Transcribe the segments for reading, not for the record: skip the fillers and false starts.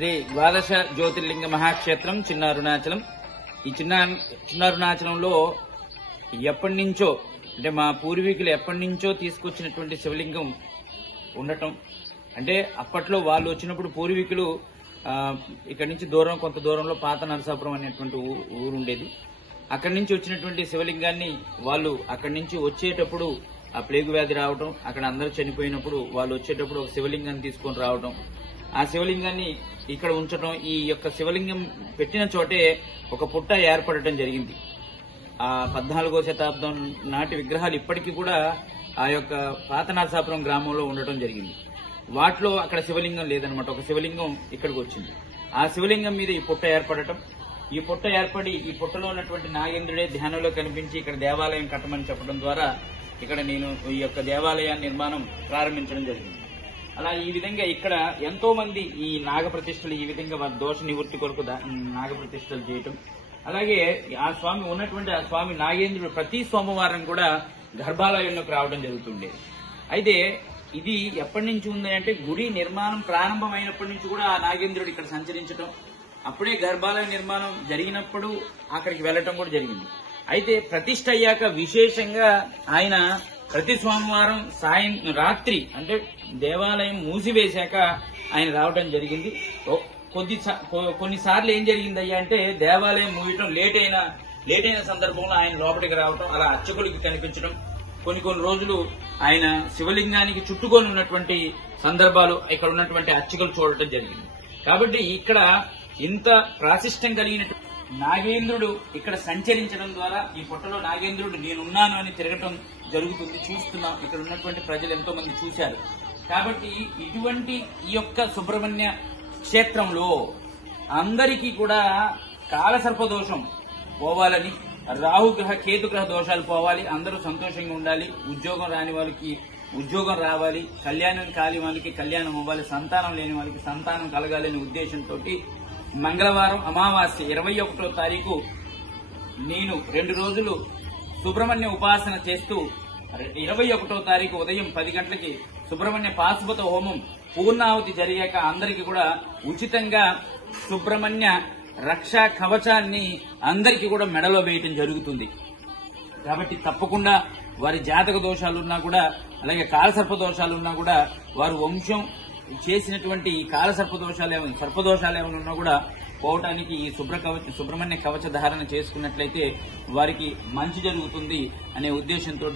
శ్రీ ద్వాదశ జ్యోతిర్లింగ మహాక్షేత్రం చిన్న అరుణాచలం. ఈ చిన్న అరుణాచలంలో ఎప్పటి నుంచో అంటే మా పూర్వీకులు ఎప్పటి నుంచో తీసుకొచ్చినటువంటి శివలింగం ఉండటం, అంటే అప్పట్లో వాళ్ళు వచ్చినప్పుడు పూర్వీకులు ఇక్కడి నుంచి కొంత దూరంలో పాత నరసాపురం అనేటువంటి ఊరు ఉండేది. అక్కడి నుంచి వచ్చినటువంటి శివలింగాన్ని వాళ్ళు అక్కడి నుంచి వచ్చేటప్పుడు ఆ ప్లేగు వ్యాధి రావడం, అక్కడ అందరూ చనిపోయినప్పుడు వాళ్ళు వచ్చేటప్పుడు ఒక శివలింగాన్ని తీసుకొని రావడం, ఆ శివలింగాన్ని ఇక్కడ ఉంచడం, ఈ యొక్క శివలింగం పెట్టిన చోటే ఒక పుట్ట ఏర్పడటం జరిగింది. ఆ 14వ శతాబ్దం నాటి విగ్రహాలు ఇప్పటికీ కూడా ఆ యొక్క పాత నరసాపురం గ్రామంలో ఉండటం జరిగింది. వాటిలో అక్కడ శివలింగం లేదనమాట, ఒక శివలింగం ఇక్కడికి వచ్చింది. ఆ శివలింగం మీద ఈ పుట్ట ఏర్పడటం, ఈ పుట్ట ఏర్పడి ఈ పుట్టలో ఉన్నటువంటి నాగేంద్రుడే ధ్యానంలో కనిపించి ఇక్కడ దేవాలయం కట్టమని చెప్పడం ద్వారా ఇక్కడ నేను ఈ యొక్క దేవాలయాన్ని నిర్మాణం ప్రారంభించడం జరిగింది. అలా ఈ విధంగా ఇక్కడ ఎంతో మంది ఈ నాగప్రతిష్టలు ఈ విధంగా వారి దోష నివృత్తి కొరకు నాగప్రతిష్టలు చేయటం, అలాగే ఆ స్వామి ఉన్నటువంటి ఆ స్వామి నాగేంద్రుడు ప్రతి సోమవారం కూడా గర్భాలయంలోకి రావడం జరుగుతుండేది. అయితే ఇది ఎప్పటి నుంచి ఉంది అంటే గుడి నిర్మాణం ప్రారంభమైనప్పటి నుంచి కూడా ఆ నాగేంద్రుడు ఇక్కడ సంచరించడం, అప్పుడే గర్భాలయ నిర్మాణం జరిగినప్పుడు అక్కడికి వెళ్లటం కూడా జరిగింది. అయితే ప్రతిష్ఠ అయ్యాక విశేషంగా ఆయన ప్రతి సోమవారం రాత్రి అంటే దేవాలయం మూసివేశాక ఆయన రావడం జరిగింది. కొన్నిసార్లు ఏం జరిగిందయ్యా అంటే దేవాలయం మూయటం లేట్ అయిన సందర్భంలో ఆయన లోపలికి రావటం, అలా అర్చకులకి కనిపించడం, కొన్ని రోజులు ఆయన శివలింగానికి చుట్టుకొని ఉన్నటువంటి సందర్భాలు ఇక్కడ ఉన్నటువంటి అర్చకులు చూడటం జరిగింది. కాబట్టి ఇక్కడ ఇంత ప్రాశిష్టం కలిగిన నాగేంద్రుడు ఇక్కడ సంచరించడం ద్వారా ఈ పుట్టలో నాగేంద్రుడు నేనున్నాను అని తిరగటం జరుగుతుంది. చూస్తున్నాం, ఇక్కడ ఉన్నటువంటి ప్రజలు ఎంతో మంది చూశారు. కాబట్టి ఇటువంటి ఈ యొక్క సుబ్రహ్మణ్య క్షేత్రంలో అందరికీ కూడా కాలసర్పదోషం పోవాలని, రాహుగ్రహ కేతుగ్రహ దోషాలు పోవాలి, అందరూ సంతోషంగా ఉండాలి, ఉద్యోగం రాని వాళ్ళకి ఉద్యోగం రావాలి, కళ్యాణం కాని వాళ్ళకి కళ్యాణం అవ్వాలి, సంతానం లేని వాళ్ళకి సంతానం కలగాలనే ఉద్దేశంతో మంగళవారం అమావాస్య 21వ తారీఖు నేను 2 రోజులు సుబ్రహ్మణ్య ఉపాసన చేస్తూ 21వ తారీఖు ఉదయం 10 గంటలకి సుబ్రహ్మణ్య పాశుపత హోమం పూర్ణాహుతి జరిగాక అందరికీ కూడా ఉచితంగా సుబ్రహ్మణ్య రక్షా కవచాన్ని అందరికీ కూడా మెడలో వేయటం జరుగుతుంది. కాబట్టి తప్పకుండా వారి జాతక దోషాలున్నా కూడా, అలాగే కాలసర్ప దోషాలున్నా కూడా, వారు వంశం చేసినటువంటి ఈ సర్పదోషాలు ఏమైనా ఉన్నా కూడా పోవటానికి ఈ సుబ్రహ్మణ్య కవచ ధారణ చేసుకున్నట్లయితే వారికి మంచి జరుగుతుంది అనే ఉద్దేశంతో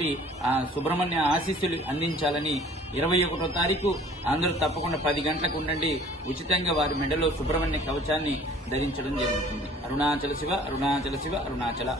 ఆ సుబ్రహ్మణ్య ఆశీస్సులు అందించాలని 21వ తారీఖు అందరూ తప్పకుండా 10 గంటలకు ఉండండి. ఉచితంగా వారి మెడలో సుబ్రహ్మణ్య కవచాన్ని ధరించడం జరుగుతుంది. అరుణాచల శివ, అరుణాచల శివ, అరుణాచల.